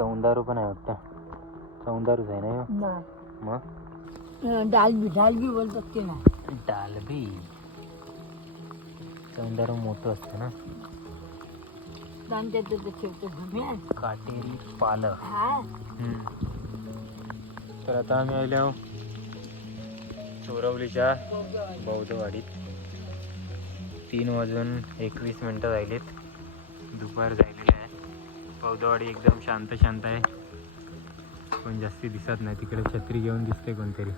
चौंदारू पण आहे वाटतं. चौंदारूच आहे ना ह्यो? नाही. मग? डालबी डालबी बोलतात ते नाही. डालबी चौंदारू मोठं असतं ना. आमच्या तिथे ठेवतो भूमी आहे. काटेरी पालं हा. हम्म. तर आता आम्ही आले चोरवलीच्या बौद्धवाडीत. तीन वाजून एकवीस मिनटं राहिलीत. दुपार झालेली पौदवाडी एकदम शांत शांत आहे. पण जास्ती दिसत नाही तिकडे छत्री घेऊन दिसते कोणतरी.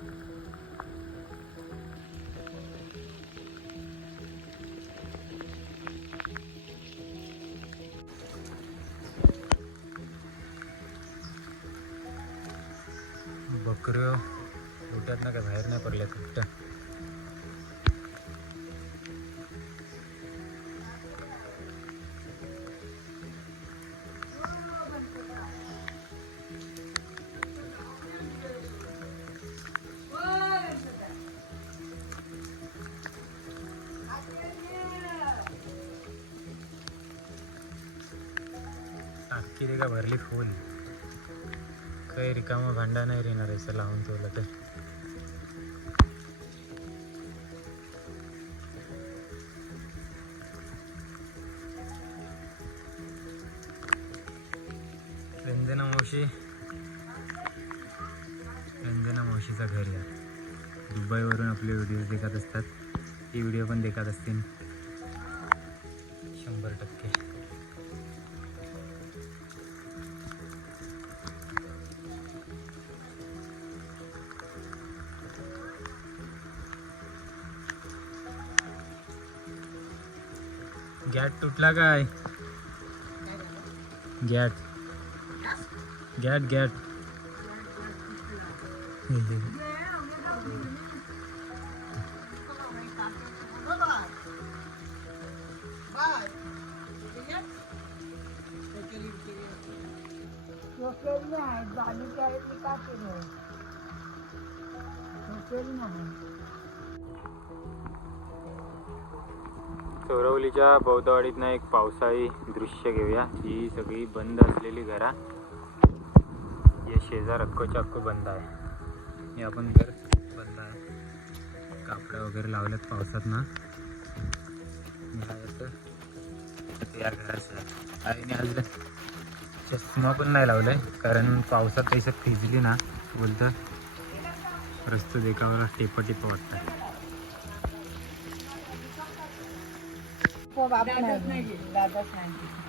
किती रे का भरली फुल काही रिकामा भांडा नाही रेणार असं लावून ठेवलं तर. रंजना मावशी. रंजना मावशीचं घर या दुबईवरून आपले व्हिडिओज देखत असतात. ती व्हिडिओ पण देखत असतील. गॅट तुटला काय? गॅट. गॅट गॅट. झोपेल नाही चौरवलीच्या बौद्धवाडीतनं एक पावसाळी दृश्य घेऊया. ही सगळी बंद असलेली घरा. या शेजार अक्कोच्या अक्को बंद आहे. हे आपण घर बंद आहे. कापडं वगैरे लावल्यात पावसात ना. या घराचं आईने आज चष्मा पण नाही लावलाय कारण पावसात पैसे भिजली ना. बोलतं रस्ते देखावर टिप टिप वाटतं दादाच नाही दादाच नाही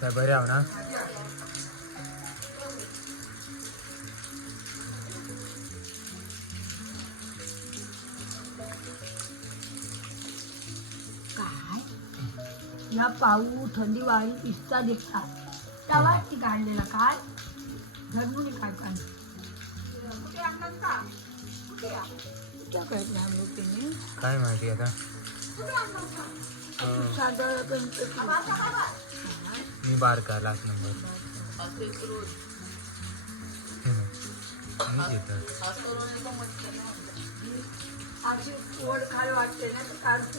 काय बरे आहो ना काय या पाऊस थंडी वाळी इष्टा देखतात त्यालाच ती काढलेला काय घरमुनी काय काढ क्या हम लोग माहिती आता? हं, मी बार का लास्ट नंबर अशी ओढ खाल वाटते ना तर काढते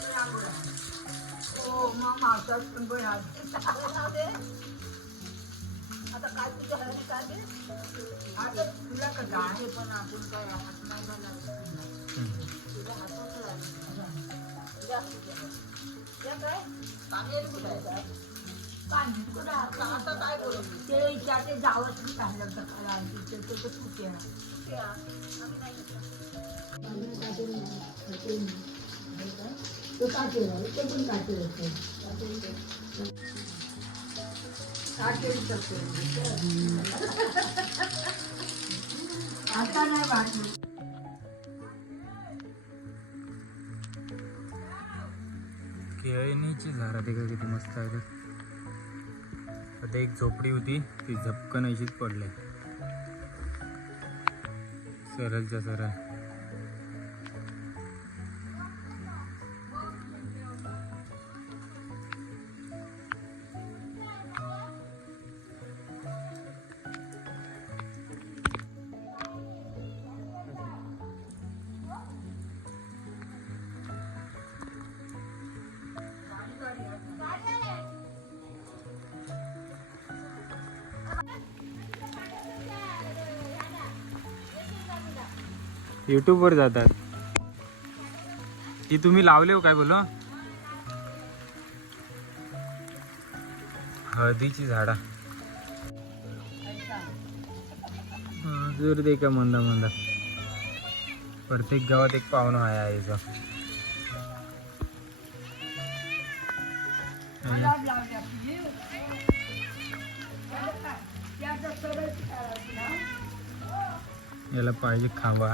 हो मग मावसात पण बरं आता काय तुझ्या हळदी काय आता तुला कसं आहे पण आपण काय हात नाही घालायला. तुला हाताचं काय? पाणी कुठं आहे? आता काय बोलू ते विचारते जावंच नाही पाहिलं तर तिथे तो तर कुठे आहे तो काटे आहे ते पण काटे होते आता नाही वाटलं केळणीची झाडं ते किती मस्त आहे आता एक झोपडी होती ती झपकन अशीच पडले. सरळच्या सरळ. यूट्यूबवर जातात. ती तुम्ही लावले हो काय बोल हळदीची झाडा. जोर दे का मंदा मंदा. प्रत्येक गावात एक पाहुणा आहे आईचा. याला पाहिजे खांबा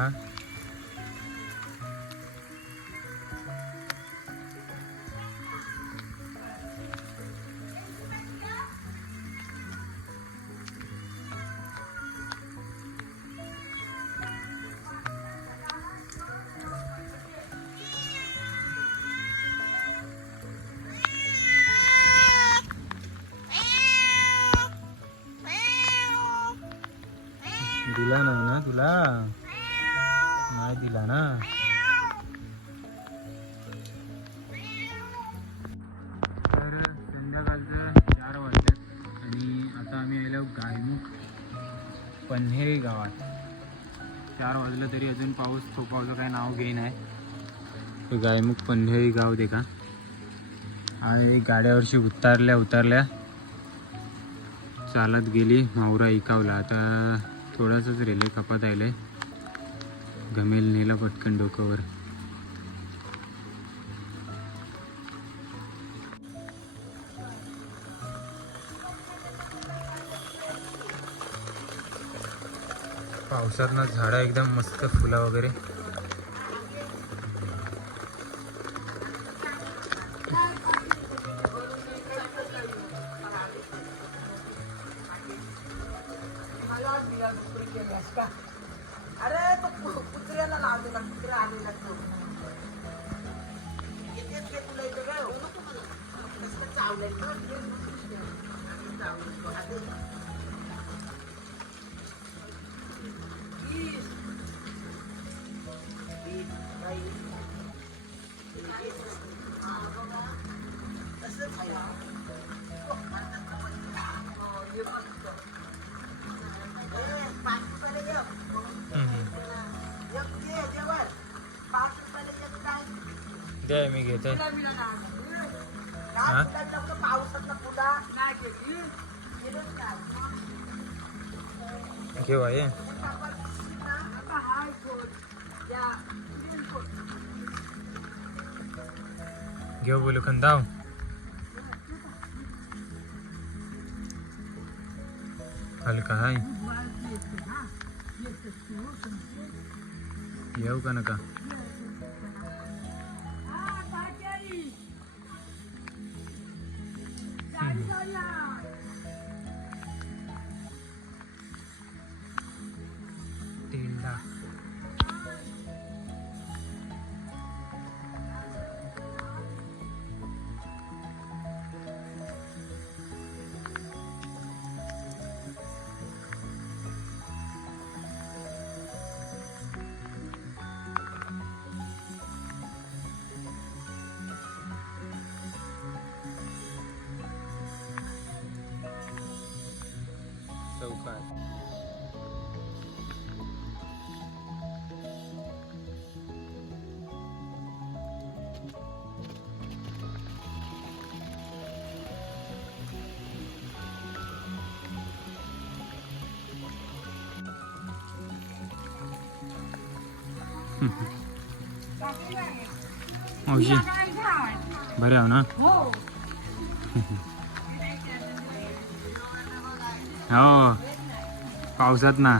दिला नाही ना तुला? नाही दिला ना? तर संध्याकाळचं चार वाजल्यात आणि आता आम्ही आलो गायमुख पन्हे गावात. चार वाजलं तरी अजून पाऊस थोपावचं काही नाव घेईन आहे गायमुख पन्हेरी गाव दे का? आणि गाड्यावरशी उतारल्या उतारल्या. चालत गेली मावरा इकावला. आता थोडासाच रेल्वे कापात आहे घमेल नेला पटकन डोक्यावर पावसात ना झाडं एकदम मस्त फुलं वगैरे. द्या मी घेते तुला बिला नाही काय हा? घेऊ आहे घेऊ बोलू खंदाव हलका आहे येऊ का नका? मावशी. बरे आहो ना? हो. हो पावसात ना.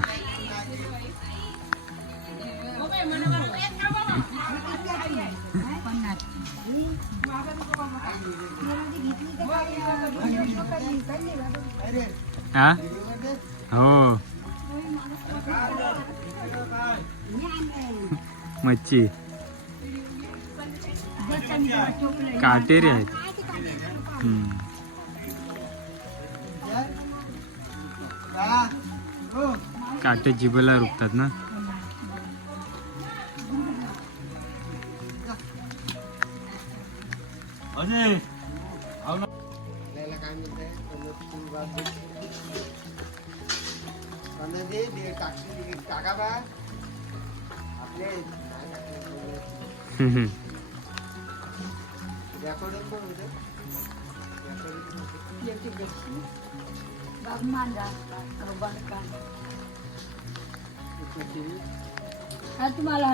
हा? हो. मच्छी. काटेरी आहेत. काटे जिबेला रुकतात ना? काय टाका बा आपले हम्म. रेकॉर्डिंग पण होतं रेकॉर्डिंग तुम्हाला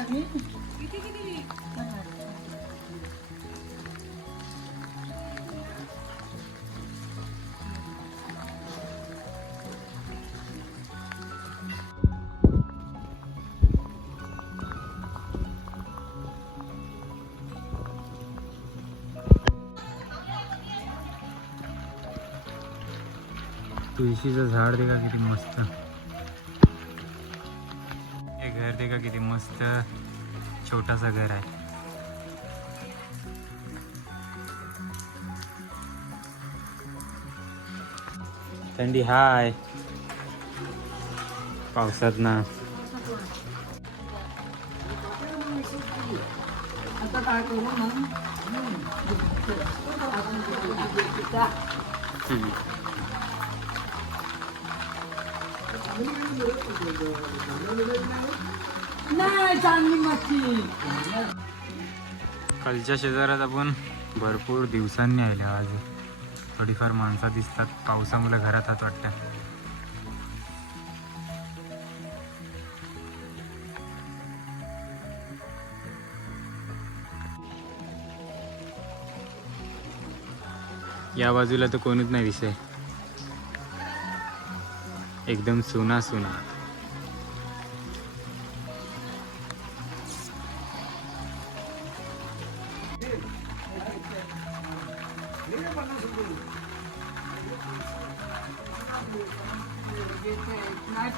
हवी झाड दे का किती मस्त. हे घर देखा किती मस्त. छोटासा घर आहे. थंडी हाय. पावसात ना. काय नाही चांगली मच्छी. कालच्या शेजारात आपण भरपूर दिवसांनी आले आज थोडीफार माणसं दिसतात. पावसामुळे घरात हात वाटतं. या बाजूला तर कोणीच नाही दिसे एकदम सुना सुना। नाही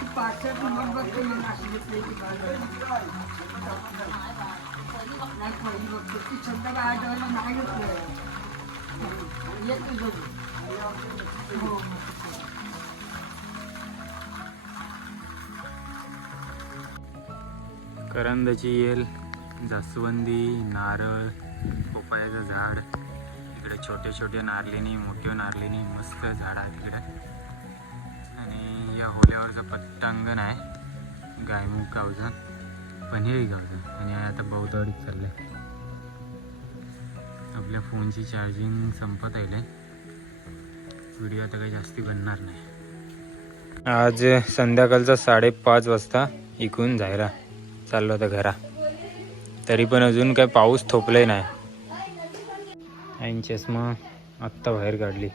करंदाची येल जास्वंदी नारळ पोपायाचं झाड. इकडे छोटे छोटे नारलेनी मोठे नारलेनी मस्त झाड आहे तिकडे आणि या होल्यावरचं पट्टांगण आहे गायमुख गावचं. पन्हेळी गावचं. आणि आता बौद्धवाडीत चाललंय. आपल्या फोनची चार्जिंग संपत आहे. व्हिडिओ आता काही जास्ती बनणार नाही. आज संध्याकाळचा साडेपाच वाजता इकून जायला. चाललो होतं घरा. तरी पण अजून काय पाऊस थोपलाही नाही. आणि चष्मा आत्ता बाहेर काढली.